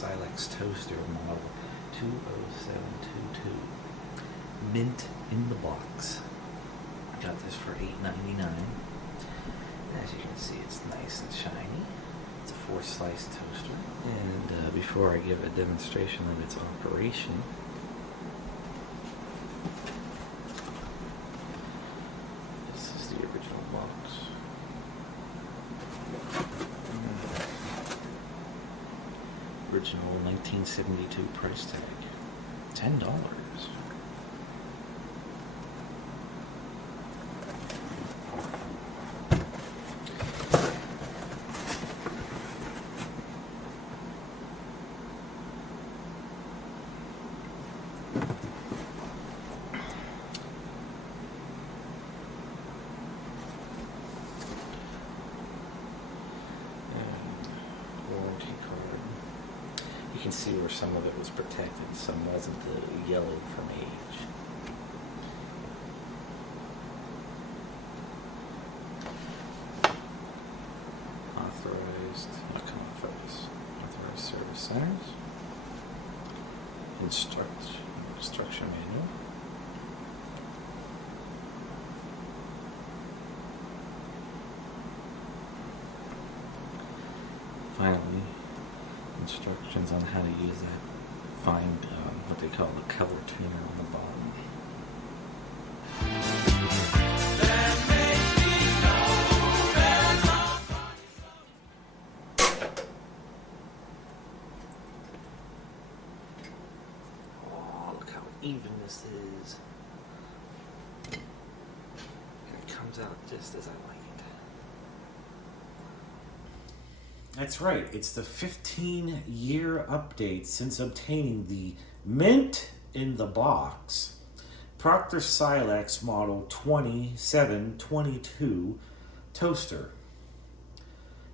Silex toaster model 20722. Mint in the box. I got this for $8.99. As you can see, it's nice and shiny. It's a 4-slice toaster. And before I give a demonstration of its operation, this is the original box. Original 1972 price tag, $10. You can see where some of it was protected, some wasn't, the yellow from age. Authorized service centers. Instruction manual. Finally, instructions on how to use that fine, what they call the color tuner on the bottom. Oh, look how even this is. And it comes out just as I like it. That's right, it's the 15-year update since obtaining the mint in the box Proctor Silex model 2722 toaster.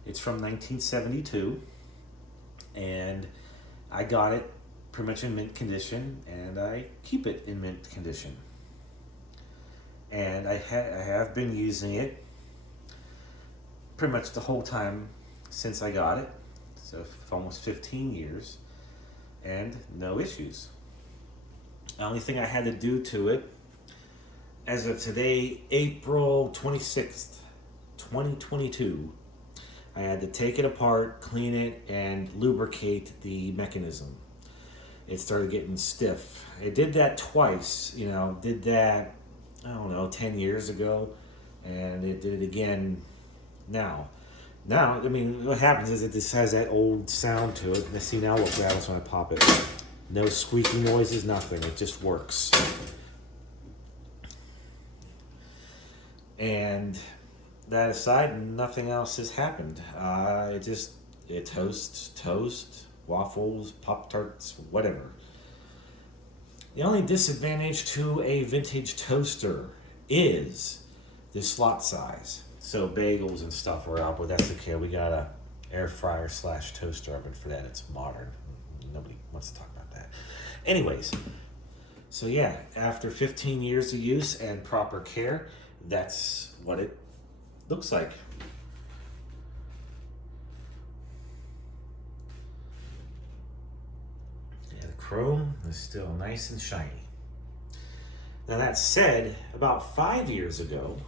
It's from 1972, and I got it pretty much in mint condition, and I keep it in mint condition. And I have been using it pretty much the whole time since I got it, so for almost 15 years, and no issues. The only thing I had to do to it, as of today, April 26th, 2022, I had to take it apart, clean it, and lubricate the mechanism. It started getting stiff. I did that twice, did that, 10 years ago, and it did it again now. Now, what happens is it just has that old sound to it. And see, now what rattles when I pop it. No squeaky noises, nothing. It just works. And that aside, nothing else has happened. It toasts toast, waffles, Pop-Tarts, whatever. The only disadvantage to a vintage toaster is the slot size. So bagels and stuff are out, but that's okay. We got a air fryer / toaster oven for that. It's modern. Nobody wants to talk about that. Anyways, so yeah, after 15 years of use and proper care, that's what it looks like. Yeah, the chrome is still nice and shiny. Now that said, about 5 years ago,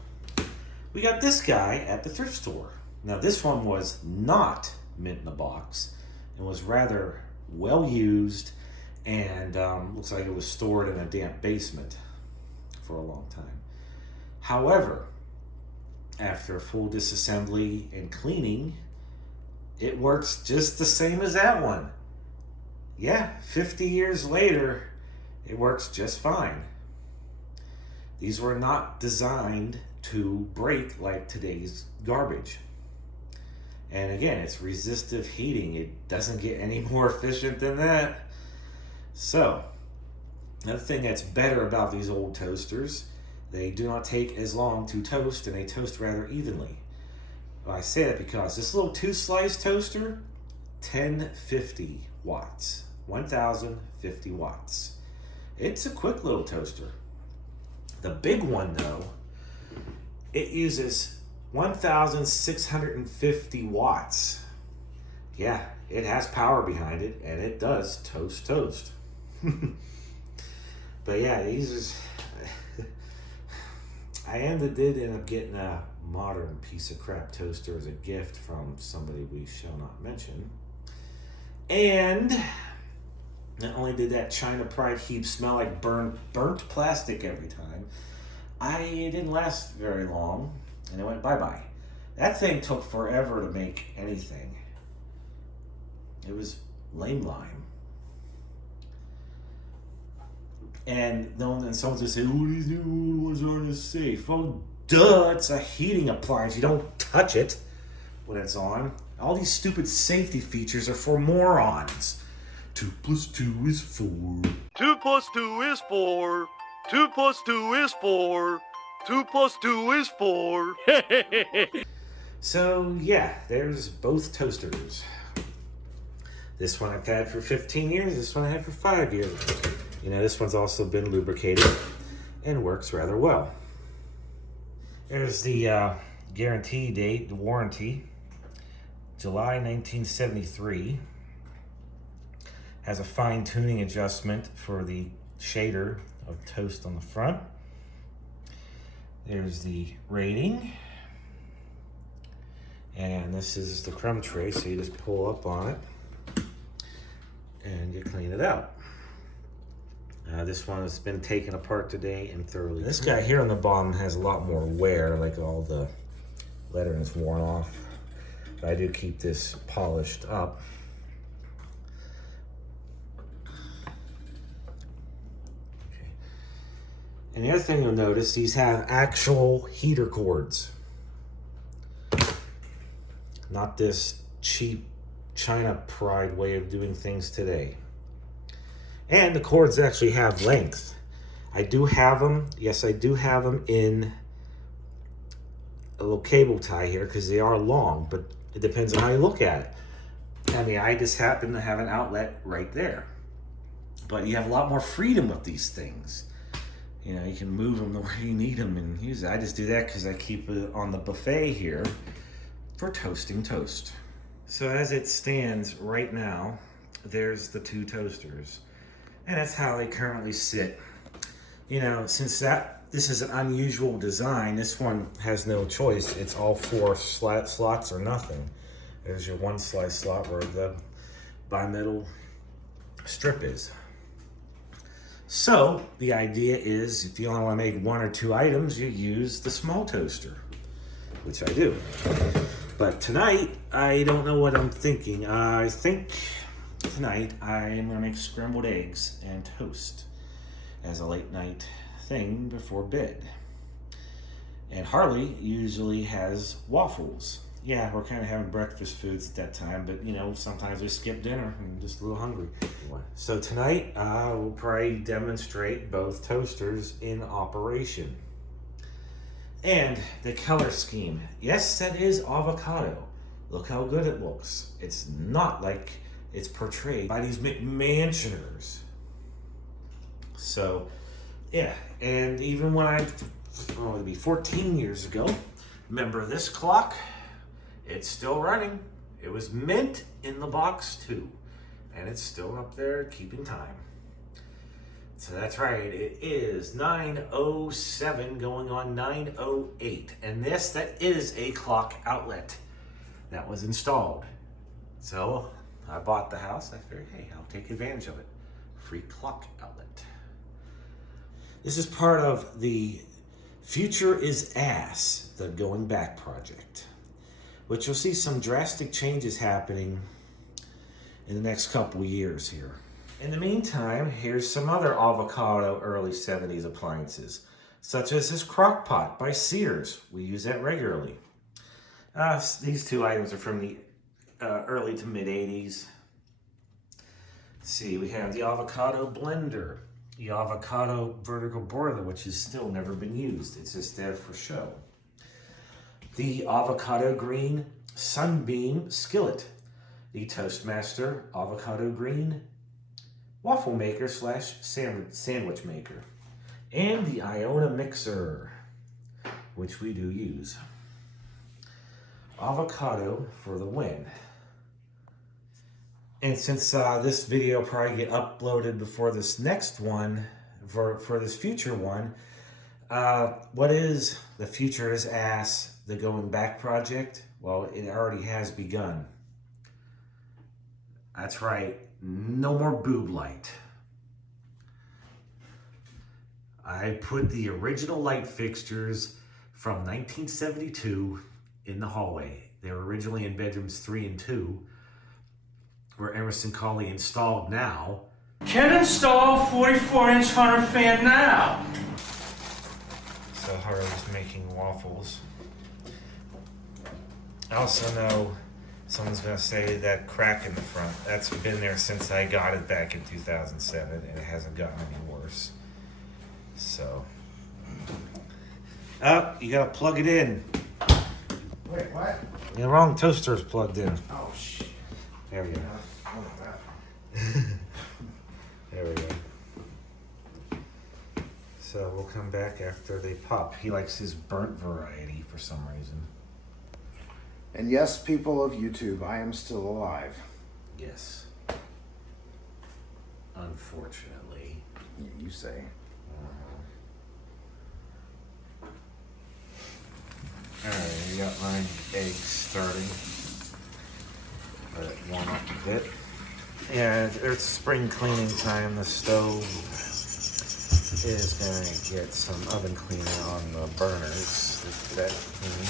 we got this guy at the thrift store. Now this one was not mint in the box. It was rather well used, and looks like it was stored in a damp basement for a long time. However, after full disassembly and cleaning, it works just the same as that one. Yeah, 50 years later, it works just fine. These were not designed to break like today's garbage. And again, it's resistive heating. It doesn't get any more efficient than that. So, another thing that's better about these old toasters, they do not take as long to toast, and they toast rather evenly. Well, I say that because this little 2-slice toaster, 1050 watts, 1050 watts. It's a quick little toaster. The big one though, it uses 1,650 watts. Yeah, it has power behind it, and it does toast. But yeah, these is I did end up getting a modern piece of crap toaster as a gift from somebody we shall not mention. And not only did that China Pride heap smell like burnt plastic every time, it didn't last very long, and it went bye-bye. That thing took forever to make anything. It was lame. And someone just say, "Oh, these new ones aren't as safe." Oh, duh! It's a heating appliance. You don't touch it when it's on. All these stupid safety features are for morons. 2 + 2 is 4. 2 + 2 is 4. 2 + 2 is 4. 2 + 2 is 4. So yeah, there's both toasters. This one I've had for 15 years. This one I had for 5 years. You know, this one's also been lubricated and works rather well. There's the guarantee date, the warranty, July 1973. Has a fine tuning adjustment for the shader of toast on the front. There's the rating. And this is the crumb tray, so you just pull up on it and you clean it out. This one has been taken apart today and thoroughly. This guy here on the bottom has a lot more wear, like all the lettering is worn off. But I do keep this polished up. Okay. And the other thing you'll notice, these have actual heater cords. Not this cheap China Pride way of doing things today. And the cords actually have length. I do have them. Yes, I do have them in a little cable tie here because they are long, but it depends on how you look at it. I mean, I just happen to have an outlet right there. But you have a lot more freedom with these things. You know, you can move them the way you need them and use it. I just do that because I keep it on the buffet here for toasting toast. So as it stands right now, there's the two toasters. And that's how they currently sit. You know, since this is an unusual design, this one has no choice. It's all 4 slots or nothing. There's your one slice slot where the bimetal strip is. So the idea is if you only want to make 1 or 2 items, you use the small toaster, which I do. But tonight, I don't know what I'm thinking. I think tonight I'm gonna make scrambled eggs and toast as a late night thing before bed. And Harley usually has waffles. Yeah, we're kind of having breakfast foods at that time, but you know, sometimes we skip dinner and I'm just a little hungry. So tonight, we'll probably demonstrate both toasters in operation. And the color scheme. Yes, that is avocado. Look how good it looks. It's not like it's portrayed by these McMansioners. So, yeah. And even when it'd be 14 years ago, remember this clock? It's still running. It was mint in the box too. And it's still up there keeping time. So that's right, it is 9:07 going on 9:08. And that is a clock outlet that was installed. So I bought the house, I figured, hey, I'll take advantage of it. Free clock outlet. This is part of the Future is Ass, the Going Back project, which you'll see some drastic changes happening in the next couple of years here. In the meantime, here's some other avocado early 70s appliances, such as this crock pot by Sears. We use that regularly. These 2 items are from the early to mid 80s. Let's see, we have the avocado blender, the avocado vertical broiler, which has still never been used. It's just there for show. The avocado green sunbeam skillet, the Toastmaster avocado green waffle maker / sandwich maker, and the Iona mixer, which we do use. Avocado for the win. And since this video will probably get uploaded before this next one, for this future one, what is the Future is Ass, the Going Back project? Well, it already has begun. That's right, no more boob light. I put the original light fixtures from 1972 in the hallway. They were originally in bedrooms 3 and 2, where Emerson Colley installed now. Can install 44-inch Hunter fan now. So Harley's making waffles. I also know someone's gonna say that crack in the front, that's been there since I got it back in 2007, and it hasn't gotten any worse. So, you gotta plug it in. Wait, what? The wrong toaster's plugged in. Oh, shit. There we go. Oh, that. There we go. So we'll come back after they pop. He likes his burnt variety for some reason. And yes, people of YouTube, I am still alive. Yes. Unfortunately. You say. Alright, I got my eggs starting. Let it warm up a bit. Yeah, it's spring cleaning time. The stove is going to get some oven cleaner on the burners. That clean.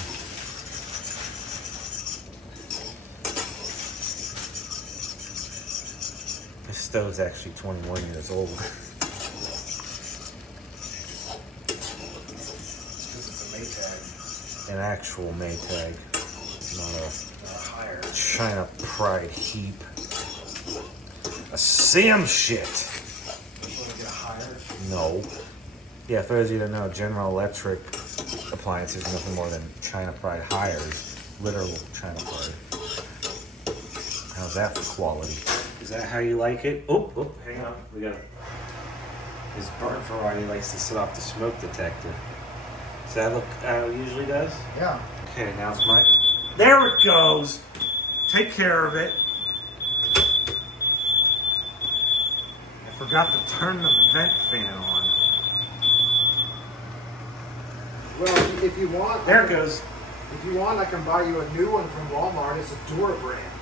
This stove's actually 21 years old. An actual Maytag, not a China Pride heap. A Sam shit. No. Yeah, for those of you that know, General Electric appliances are nothing more than China Pride hires. Literal China Pride. How's that for quality? Is that how you like it? Oh, hang on. We got his burnt variety likes to set off the smoke detector. Does that look how it usually does? Yeah. Okay, now it's my... There it goes! Take care of it. I forgot to turn the vent fan on. Well, if you want... There it goes. If you want, I can buy you a new one from Walmart. It's a Dura brand.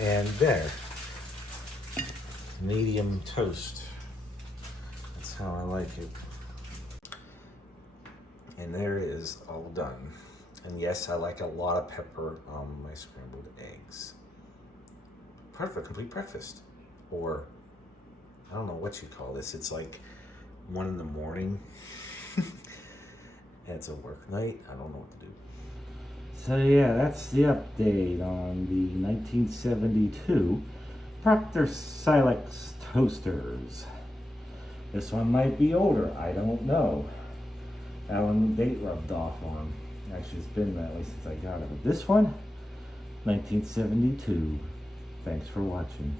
And there. Medium toast. That's how I like it. And there it is, all done. And yes, I like a lot of pepper on my scrambled eggs. Part of a complete breakfast. Or, I don't know what you call this. It's like 1 in the morning. And it's a work night. I don't know what to do. So yeah, that's the update on the 1972 Proctor Silex toasters. This one might be older, I don't know. That one date rubbed off on. Actually, it's been that way since I got it. But this one, 1972. Thanks for watching.